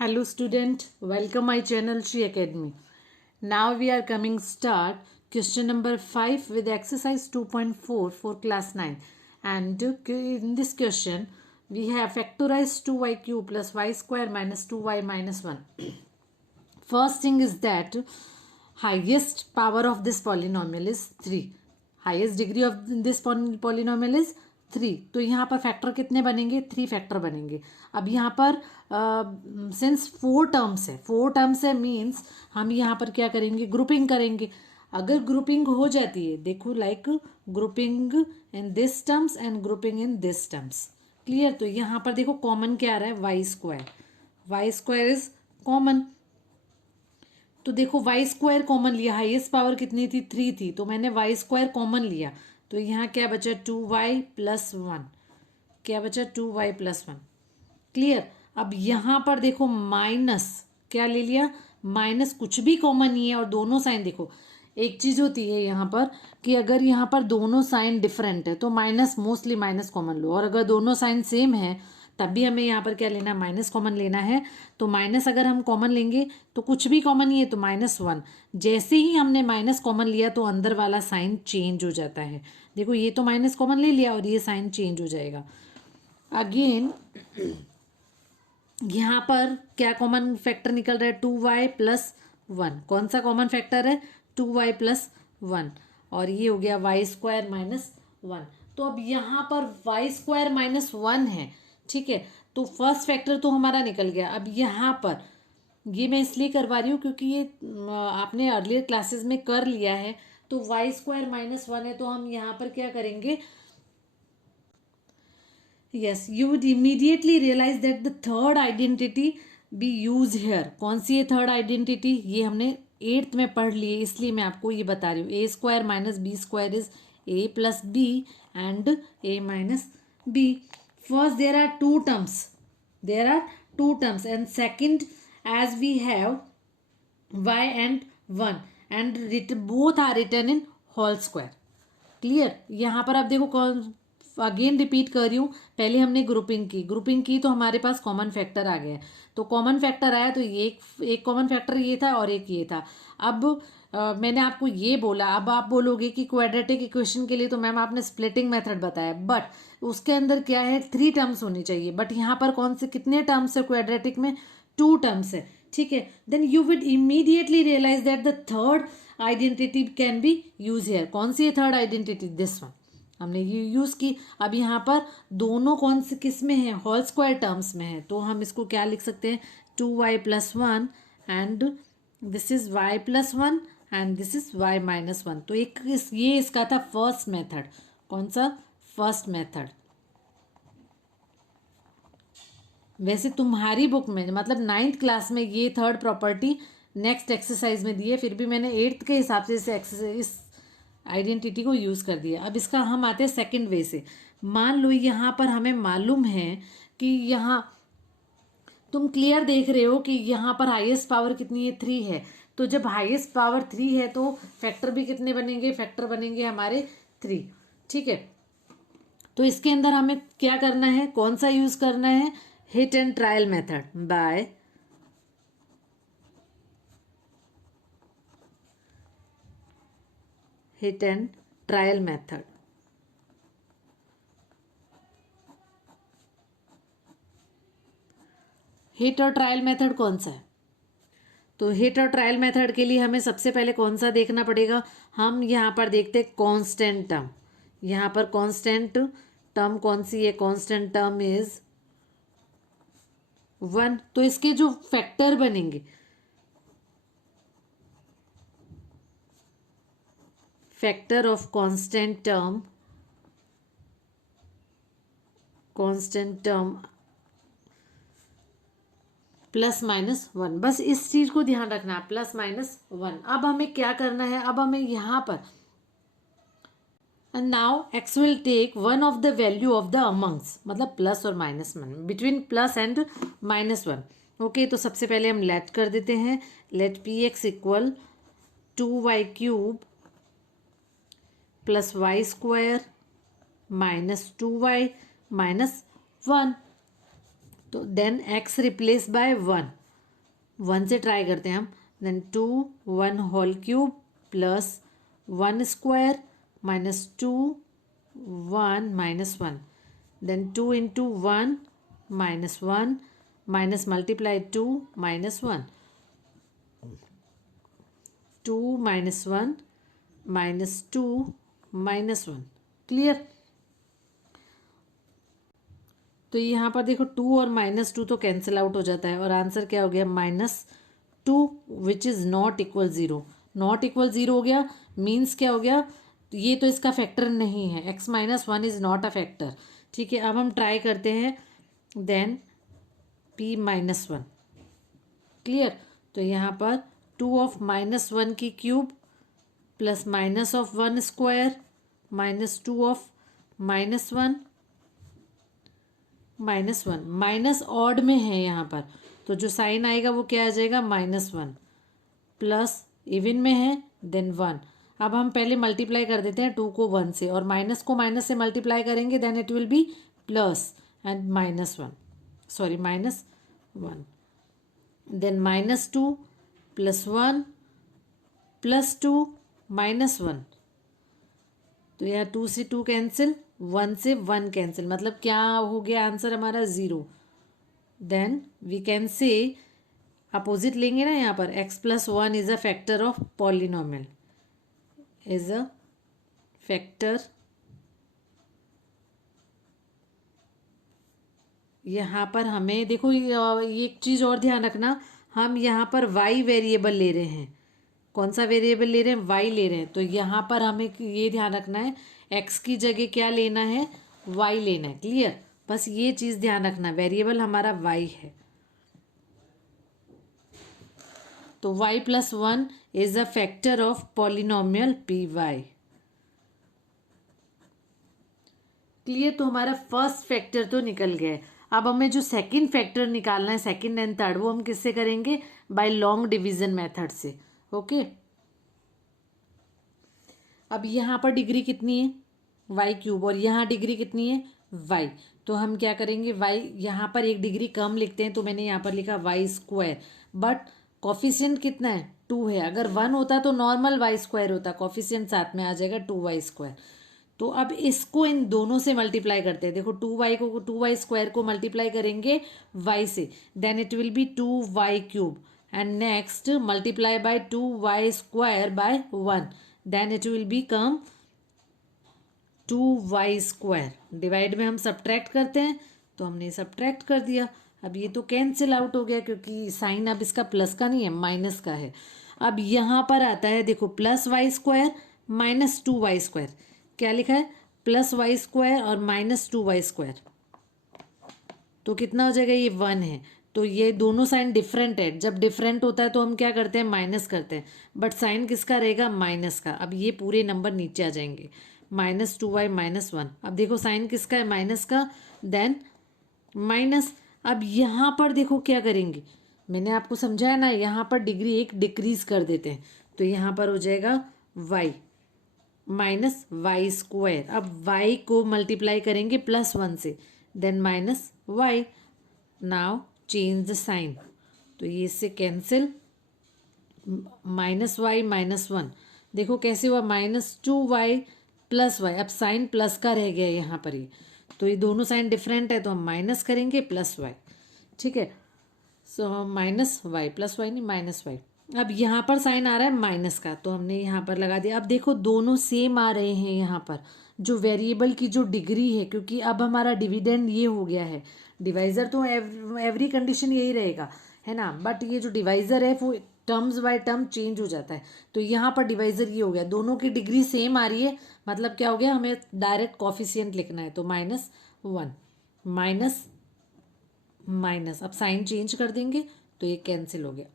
Hello student, welcome my channel Shri Academy. Now we are coming start question number 5 with exercise 2.4 for class 9. And in this question we have factorize 2y cube plus y square minus 2y minus 1. First thing is that highest power of this polynomial is 3. Highest degree of this polynomial is 3. तो यहाँ पर factor कितने बनेंगे? 3 factor बनेंगे. अब यहाँ पर since 4 terms है मीन्स हम यहाँ पर क्या करेंगे? ग्रुपिंग करेंगे. अगर ग्रुपिंग हो जाती है, देखो like grouping in this terms and grouping in this terms. Clear? तो यहाँ पर देखो कॉमन क्या आ रहा है? Y square is common. तो देखो वाई स्क्वायर कॉमन लिया. हाईएस्ट पावर कितनी थी? 3 थी. तो मैंने वाई स्क्वायर कॉमन लिया. तो यहाँ क्या बचा? 2y plus 1. क्या बचा? 2y plus 1. क्लियर? अब यहाँ पर देखो माइनस क्या ले लिया? माइनस कुछ भी कॉमन नहीं है और दोनों साइन देखो. एक चीज होती है यहाँ पर कि अगर यहाँ पर दोनों साइन डिफरेंट है तो माइनस मोस्टली माइनस कॉमन लो, और अगर दोनों साइन सेम है तब भी हमें यहाँ पर क्या लेना है? माइनस कॉमन लेना है. तो माइनस अगर हम कॉमन लेंगे तो कुछ भी कॉमन नहीं है तो -1. जैसे ही हमने माइनस कॉमन लिया तो अंदर वाला साइन चेंज हो जाता है. देखो ये तो माइनस कॉमन ले लिया और ये साइन चेंज हो जाएगा. अगेन यहाँ पर क्या कॉमन फैक्टर निकल रहा है? 2y plus 1. कौन सा कॉमन फैक्टर है? 2y plus 1. और ये हो गया वाई स्क्वायर माइनस 1. तो अब यहाँ पर वाई स्क्वायर माइनस 1 है. ठीक है, तो फर्स्ट फैक्टर तो हमारा निकल गया. अब यहाँ पर ये मैं इसलिए करवा रही हूँ क्योंकि ये आपने अर्लियर क्लासेस में कर लिया है. तो वाई स्क्वायर माइनस 1 है तो हम यहाँ पर क्या करेंगे? Yes, you would immediately realise that the third identity be use here. कौन सी है थर्ड आइडेंटिटी? ये हमने 8th में पढ़ ली है इसलिए मैं आपको ये बता रही हूँ. A square minus B square is A plus B and A minus B. First there are two terms and second as we have y and 1 and both are written in whole square. Clear? यहाँ पर आप देखो again repeat कर रही हूँ. पहले हमने grouping की तो हमारे पास कॉमन फैक्टर आ गया. तो कॉमन फैक्टर आया तो ये एक कॉमन फैक्टर ये था और एक ये था. अब मैंने आपको ये बोला. अब आप बोलोगे कि क्वाड्रेटिक इक्वेशन के लिए तो मैम आपने स्प्लिटिंग मेथड बताया, बट उसके अंदर क्या है? 3 टर्म्स होनी चाहिए. बट यहाँ पर कौन से कितने टर्म्स है क्वाड्रेटिक में? 2 टर्म्स है. ठीक है, then you will immediately realise that the third identity can be use here. कौन सी है थर्ड आइडेंटिटी? दिस वन हमने ये यूज की. अब यहाँ पर दोनों कौन से किस में है? होल स्क्वायर टर्म्स में है. तो हम इसको क्या लिख सकते हैं? 2y plus 1 and this is y plus 1 and this is y minus 1. तो ये इसका था फर्स्ट मेथड. कौन सा? First method. वैसे तुम्हारी बुक में मतलब 9th क्लास में ये थर्ड प्रॉपर्टी नेक्स्ट एक्सरसाइज में दी है, फिर भी मैंने 8th के हिसाब से इस आइडेंटिटी को यूज़ कर दिया. अब इसका हम आते हैं सेकंड वे से. मान लो यहाँ पर हमें मालूम है कि यहाँ तुम क्लियर देख रहे हो कि यहाँ पर हाईएस्ट पावर कितनी है? 3 है. तो जब हाईएस्ट पावर 3 है तो फैक्टर भी कितने बनेंगे? फैक्टर बनेंगे हमारे 3. ठीक है, तो इसके अंदर हमें क्या करना है? कौन सा यूज करना है? Hit and trial method by hit and trial method. Hit और ट्रायल मेथड कौन सा है? तो हिट और ट्रायल मेथड के लिए हमें सबसे पहले कौन सा देखना पड़ेगा? हम यहाँ पर देखते हैं कांस्टेंट टर्म. यहाँ पर कांस्टेंट टर्म कौन सी है? Constant term is 1. तो इसके जो फैक्टर बनेंगे, factor of constant term plus minus 1. बस इस चीज को ध्यान रखना, प्लस माइनस 1. अब हमें क्या करना है? अब हमें यहाँ पर and now x will take one of the value of the amongst, मतलब प्लस और minus 1, between plus and minus 1. Okay, तो सबसे पहले हम लेट कर देते हैं. Let p x equal 2y cube plus y square minus 2y minus 1. तो देन x रिप्लेस बाय 1. 1 से ट्राई करते हैं हम. Then 2 1 whole cube plus 1 square minus 2 1 minus 1. Then 2 into 1 minus 1 minus multiply 2 minus 1. 2 minus 1 minus 2 minus 1. Clear. तो यहाँ पर देखो 2 और माइनस 2 तो कैंसिल आउट हो जाता है और आंसर क्या हो गया -2 which is not equal zero. Not equal zero हो गया मीन्स क्या हो गया, ये तो इसका फैक्टर नहीं है. x minus 1 is not a factor. ठीक है, अब हम ट्राई करते हैं. Then p minus 1. क्लियर. तो यहाँ पर 2 ऑफ माइनस 1 की cube plus minus of 1 square minus 2 of minus 1 minus 1. Minus odd में है यहाँ पर, तो जो साइन आएगा वो क्या आ जाएगा -1. प्लस इवन में है देन 1. अब हम पहले मल्टीप्लाई कर देते हैं 2 को 1 से, और माइनस को माइनस से मल्टीप्लाई करेंगे then it will be plus and -1, sorry -1. Then -2 plus 1 plus 2 -1. तो यहाँ 2 से 2 कैंसिल, 1 से 1 कैंसिल, मतलब क्या हो गया आंसर हमारा 0. Then we can say opposite लेंगे ना, यहाँ पर x plus 1 is a factor of polynomial, is a factor. यहाँ पर हमें देखो ये एक चीज़ और ध्यान रखना, हम यहाँ पर y वेरिएबल ले रहे हैं. कौन सा वेरिएबल ले रहे हैं, y ले रहे हैं. तो यहाँ पर हमें ये ध्यान रखना है x की जगह क्या लेना है, y लेना है. क्लियर. बस ये चीज़ ध्यान रखना, वेरिएबल हमारा y है. तो y plus 1 is a factor of polynomial p y. Clear. तो हमारा फर्स्ट फैक्टर तो निकल गया है. अब हमें जो सेकंड फैक्टर निकालना है, सेकंड एंड थर्ड, वो हम किससे करेंगे, बाय लॉन्ग डिवीजन मेथड से. ओके. अब यहाँ पर डिग्री कितनी है, वाई क्यूब, और यहाँ डिग्री कितनी है, वाई. तो हम क्या करेंगे, वाई यहाँ पर एक डिग्री कम लिखते हैं, तो मैंने यहाँ पर लिखा वाई स्क्वायर. बट कॉफिशिएंट कितना है, 2 है. अगर 1 होता तो नॉर्मल वाई स्क्वायर होता, कॉफिशिएंट साथ में आ जाएगा 2y स्क्वायर. तो अब इसको इन दोनों से मल्टीप्लाई करते हैं. देखो 2y स्क्वायर को मल्टीप्लाई करेंगे y से, then it will be 2y cube, and next multiply by 2y square by 1, then it will become 2y square. Divide में हम सब्ट्रैक्ट करते हैं, तो हमने सब्ट्रैक्ट कर दिया. अब ये तो कैंसिल आउट हो गया, क्योंकि साइन अब इसका प्लस का नहीं है, माइनस का है. अब यहाँ पर आता है देखो plus y square minus 2y square. क्या लिखा है, प्लस वाई स्क्वायर और माइनस 2y स्क्वायर. तो कितना हो जाएगा, ये 1 है. तो ये दोनों साइन डिफरेंट है. जब डिफरेंट होता है तो हम क्या करते हैं, माइनस करते हैं. बट साइन किसका रहेगा, माइनस का. अब ये पूरे नंबर नीचे आ जाएंगे, -2y -1. अब देखो साइन किसका है, माइनस का, देन माइनस. अब यहाँ पर देखो क्या करेंगे, मैंने आपको समझाया ना, यहाँ पर डिग्री एक डिक्रीज कर देते हैं. तो यहाँ पर हो जाएगा y माइनस वाई स्क्वायर. अब y को मल्टीप्लाई करेंगे +1 से, then -y. Now change the sign. तो ये इससे कैंसिल, -y -1. देखो कैसे हुआ, -2y +y. अब साइन प्लस का रह गया यहाँ पर, ये तो ये दोनों साइन डिफरेंट है, तो हम माइनस करेंगे +y. ठीक है. सो -y +y नहीं, -y. अब यहाँ पर साइन आ रहा है माइनस का, तो हमने यहाँ पर लगा दिया. अब देखो दोनों सेम आ रहे हैं यहाँ पर, जो वेरिएबल की जो डिग्री है, क्योंकि अब हमारा डिविडेंड ये हो गया है. डिवाइज़र तो एवरी कंडीशन यही रहेगा, है ना. बट ये जो डिवाइज़र है वो टर्म्स बाय टर्म चेंज हो जाता है. तो यहाँ पर डिवाइज़र ये हो गया, दोनों की डिग्री सेम आ रही है, मतलब क्या हो गया, हमें डायरेक्ट कॉफिशिएंट लिखना है. तो -1 माइनस माइनस. अब साइन चेंज कर देंगे तो ये कैंसिल हो गया.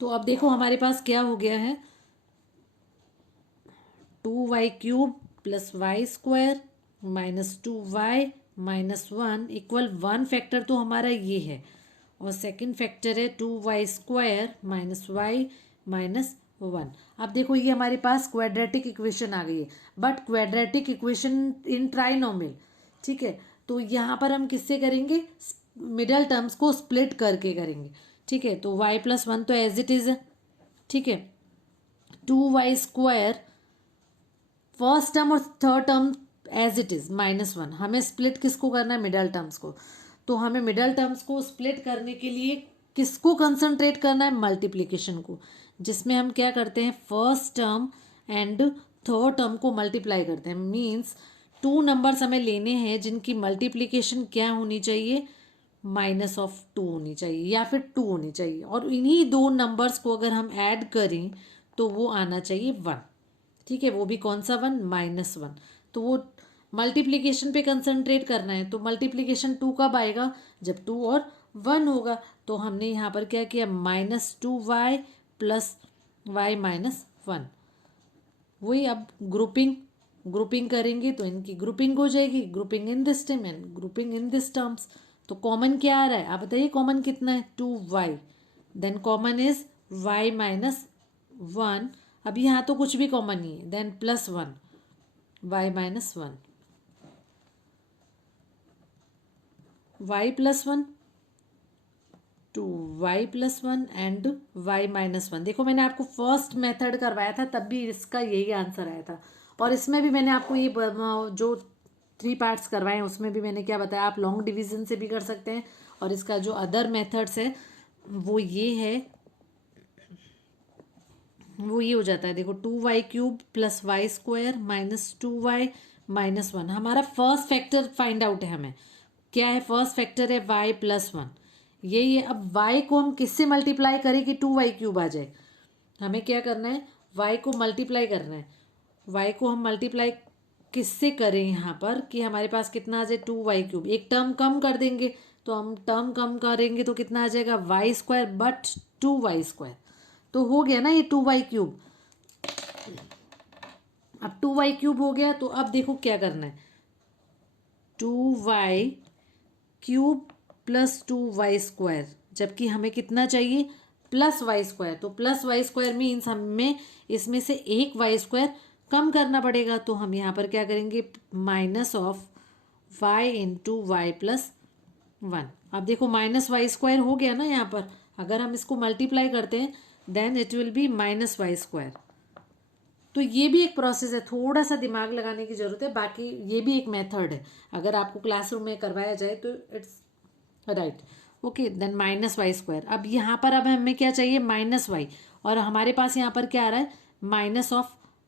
तो अब देखो हमारे पास क्या हो गया है, 2y cube plus y square -2y -1 equal 1 factor तो हमारा ये है, और सेकंड फैक्टर है 2y स्क्वायर -y -1. अब देखो ये हमारे पास क्वाड्रेटिक इक्वेशन आ गई है, but quadratic equation in trinomial. ठीक है. तो यहाँ पर हम किससे करेंगे, मिडल टर्म्स को स्प्लिट करके करेंगे, ठीक है। तो y+1 तो एज इट इज है, ठीक है। 2y² फर्स्ट टर्म और third term as it is -1। हमें स्प्लिट किसको करना है, मिडल टर्म्स को। तो हमें मिडल टर्म्स को स्प्लिट करने के लिए किसको कंसंट्रेट करना है, मल्टीप्लिकेशन को, जिसमें हम क्या करते हैं, first term and third term को मल्टीप्लाई करते हैं। मीन्स 2 नंबर्स हमें लेने हैं जिनकी मल्टीप्लिकेशन क्या होनी चाहिए, -2 होनी चाहिए या फिर 2 होनी चाहिए, और इन्हीं 2 नंबर्स को अगर हम ऐड करें तो वो आना चाहिए 1, ठीक है। वो भी कौन सा 1, -1। तो वो मल्टीप्लिकेशन पे कंसंट्रेट करना है। तो मल्टीप्लिकेशन 2 कब आएगा, जब 2 और 1 होगा। तो हमने यहाँ पर क्या किया, -2y + y-1। वही अब ग्रुपिंग करेंगे तो इनकी ग्रुपिंग हो जाएगी, grouping in this term and grouping in this terms. तो कॉमन क्या आ रहा है, आप बताइए कॉमन कितना है, 2y। Then common is y-1। अब यहाँ तो कुछ भी कॉमन नहीं है, then +1 y-1, y+1 2y+1 and y-1। देखो मैंने आपको फर्स्ट मेथड करवाया था, तब भी इसका यही आंसर आया था। और इसमें भी मैंने आपको ये जो 3 पार्ट्स करवाए हैं उसमें भी मैंने क्या बताया, आप लॉन्ग डिवीजन से भी कर सकते हैं। और इसका जो अदर मेथड्स है वो ये हो जाता है। देखो 2y³ + y² -2y-1। हमारा फर्स्ट फैक्टर फाइंड आउट है, हमें क्या है, फर्स्ट फैक्टर है y+1। यही है। अब y को हम किससे मल्टीप्लाई करें कि 2y³ आ जाए, हमें क्या करना है, y को मल्टीप्लाई करना है। y को हम मल्टीप्लाई किससे करें यहाँ पर कि हमारे पास कितना आ जाए, 2y³। एक टर्म कम कर देंगे, तो हम टर्म कम करेंगे तो कितना आ जाएगा, y² बट 2y²। तो हो गया ना ये 2y³। अब 2y³ हो गया, तो अब देखो क्या करना है, 2y³ + 2y², जबकि हमें कितना चाहिए, +y²। तो +y² मीन्स हमें इसमें से एक y² कम करना पड़ेगा। तो हम यहाँ पर क्या करेंगे, -y × y+1। अब देखो -y² हो गया ना यहाँ पर। अगर हम इसको मल्टीप्लाई करते हैं then it will B -y²। तो ये भी एक प्रोसेस है, थोड़ा सा दिमाग लगाने की ज़रूरत है। बाकी ये भी एक मेथड है, अगर आपको क्लासरूम में करवाया जाए तो it's right. Okay, then -y²। अब यहाँ पर अब हमें क्या चाहिए, -y। और हमारे पास यहाँ पर क्या आ रहा है,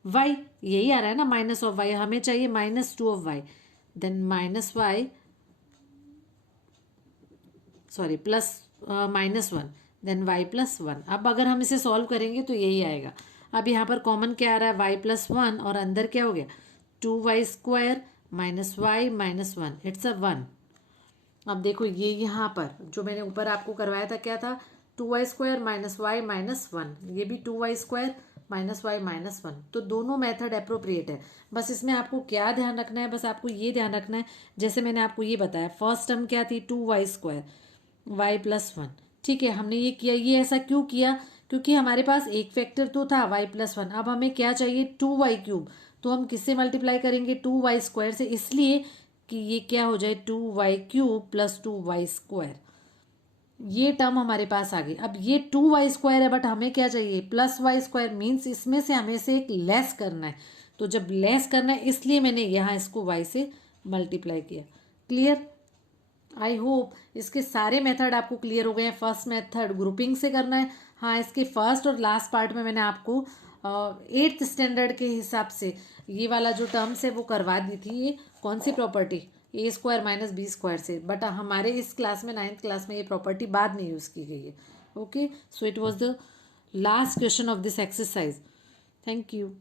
-y। यही आ रहा है ना, -y। हमें चाहिए -2y। Then -y, sorry +-1, then y+1। अब अगर हम इसे सॉल्व करेंगे तो यही आएगा। अब यहाँ पर कॉमन क्या आ रहा है, y+1, और अंदर क्या हो गया, 2y² -y-1, इट्स 1। अब देखो ये यहाँ पर जो मैंने ऊपर आपको करवाया था क्या था, 2y² -y-1। ये भी 2y² -y-1। तो दोनों मेथड अप्रोप्रिएट है। बस इसमें आपको क्या ध्यान रखना है, बस आपको ये ध्यान रखना है, जैसे मैंने आपको ये बताया, फर्स्ट टर्म क्या थी, 2y² y+1। ठीक है, हमने ये किया। ये ऐसा क्यों किया, क्योंकि हमारे पास एक फैक्टर तो था y+1। अब हमें क्या चाहिए, 2y³। तो हम किससे मल्टीप्लाई करेंगे, 2y² से, इसलिए कि ये क्या हो जाए, 2y³ + 2y²। ये टर्म हमारे पास आ गई। अब ये 2y² है, बट हमें क्या चाहिए, +y²। मीन्स इसमें से हमें से एक लेस करना है। तो जब लेस करना है इसलिए मैंने यहाँ इसको y से मल्टीप्लाई किया। क्लियर, आई होप इसके सारे मेथड आपको क्लियर हो गए हैं। फर्स्ट मेथड ग्रुपिंग से करना है। हाँ, इसके फर्स्ट और लास्ट पार्ट में मैंने आपको 8th स्टैंडर्ड के हिसाब से ये वाला जो टर्म्स है वो करवा दी थी। ये कौन सी प्रॉपर्टी, a² - b² से, बट हमारे इस क्लास में 9th क्लास में ये प्रॉपर्टी बाद में यूज़ की गई है। Okay, so it was the last question of this exercise. Thank you.